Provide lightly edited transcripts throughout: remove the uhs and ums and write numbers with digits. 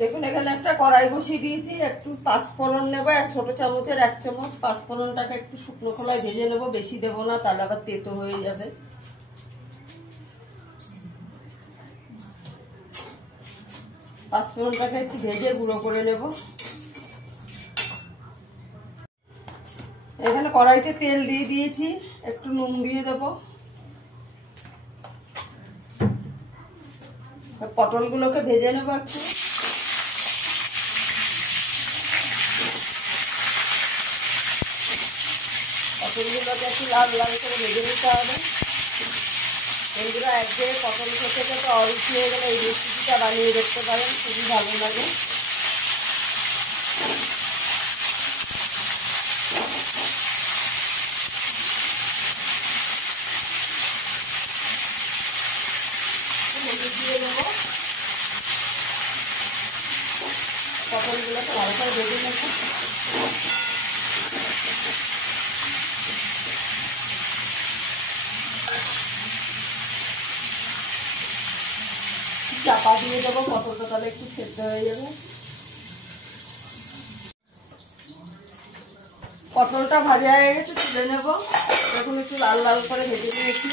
দেখুন এখানে একটা কড়াই বসিয়ে দিয়েছি, একটু পাঁচফোড়ন নেবো, এক ছোট চামচের 1 চামচ পাঁচফোড়নটাকে একটু শুকনো খোলায় ভেজে নেবো, বেশি দেবো না তাহলে আবার তেতো হয়ে যাবে। পাঁচফোড়নটাকে একটু ভেজে গুঁড়ো করে নেব। এখানে কড়াইতে তেল দিয়ে দিয়েছি, একটু নুন দিয়ে দেবো। পটলগুলোকে ভেজে নেবো একটু। পটলগুলোকে একটু লাল লাল করে ভেজে নিতে হবে। বন্ধুরা একঘেয়ে পটল খেতে খেতে অরুচি হয়ে গেলে এই রেসিপিটা বানিয়ে দেখতে পারেন, খুবই ভালো লাগে। দিয়ে দেবো, পটলগুলোকে ভালো করে ভেজে নেব। চাপা দিয়ে দেবো, পটলটা তাহলে একটু সেদ্ধ হয়ে যাবে। পটলটা ভাজা হয়ে গেছে, তুলে নেব। এখন একটু লাল লাল করে ভেজে নিয়েছি।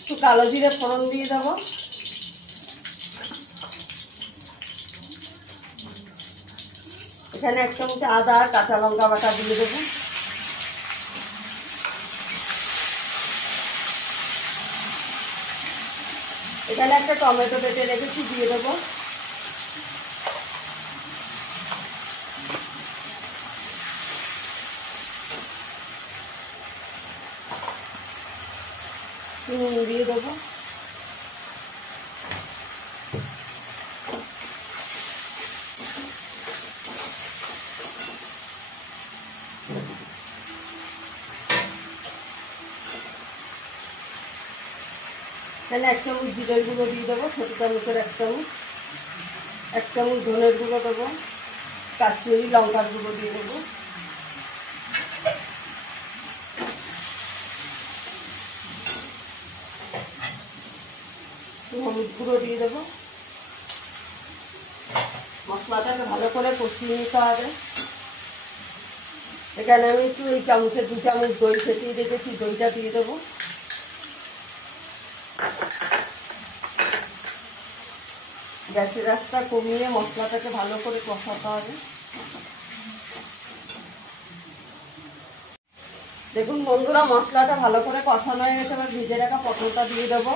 একটু কালো জিরে ফোড়ন দিয়ে দেবো। এখানে 1 চামচ আদা আর কাঁচা লঙ্কা বাটা দিয়ে দেবো। এখানে একটা টমেটো কেটে রেখেছি, দিয়ে দেবো। নুন দিয়ে দেবো। এখানে 1 চামচ জিরের গুঁড়ো দিয়ে দেবো, ছোটো চামচের 1 চামচ। 1 চামচ ধনের গুঁড়ো দেবো, কাশ্মীরি লঙ্কার গুঁড়ো দিয়ে দেবো। হলুদ গুঁড়ো দিয়ে দেবো। মশলাটাকে ভালো করে কষিয়ে নিতে হবে। এখানে আমি একটু এই চামচের 2 চামচ দই ফেটিয়ে রেখেছি, দইটা দিয়ে দেবো। গ্যাসের আঁচটা কমিয়ে মশলাটাকে ভালো করে কষাতে হবে। দেখুন বন্ধুরা, মশলাটা ভালো করে কষানো হয়ে গেছে, এবার ভেজে রাখা পটলটা দিয়ে দেবো।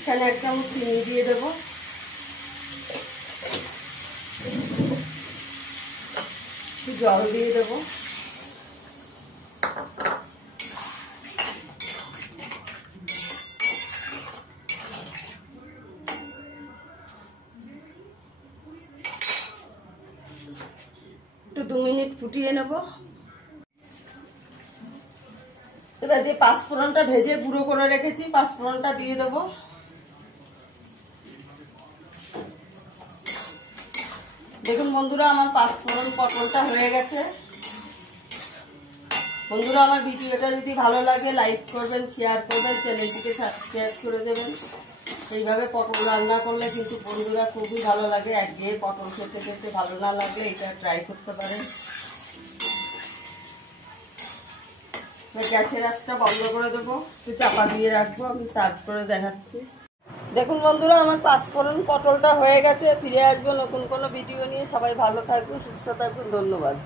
এখানে 1 চামচ চিনি দিয়ে দেবো। একটু জল দিয়ে দেবো। একটু 2 মিনিট ফুটিয়ে নেব। এবার যে পাঁচফোড়নটা ভেজে গুঁড়ো করে রেখেছি, পাঁচফোড়নটা দিয়ে দেবো। দেখুন বন্ধুরা, আমার পাঁচফোড়ন পটলটা হয়ে গেছে। বন্ধুরা, আমার ভিডিওটা যদি ভালো লাগে লাইক করবেন, শেয়ার করবেন, চ্যানেলটিকে সাবস্ক্রাইব করে দেবেন। এইভাবে পটল রান্না করলে কিন্তু বন্ধুরা খুবই ভালো লাগে। একঘেয়ে পটল খেতে খেতে ভালো না লাগলে এটা ট্রাই করতে পারেন। গ্যাসের আঁচটা বন্ধ করে দেবো, একটু চাপা দিয়ে রাখবো, আমি সার্ভ করে দেখাচ্ছি। দেখুন বন্ধুরা, আমার পাঁচফোড়ন পটলটা হয়ে গেছে। ফিরে আসবো নতুন কোনো ভিডিও নিয়ে। সবাই ভালো থাকবেন, সুস্থ থাকবেন, ধন্যবাদ।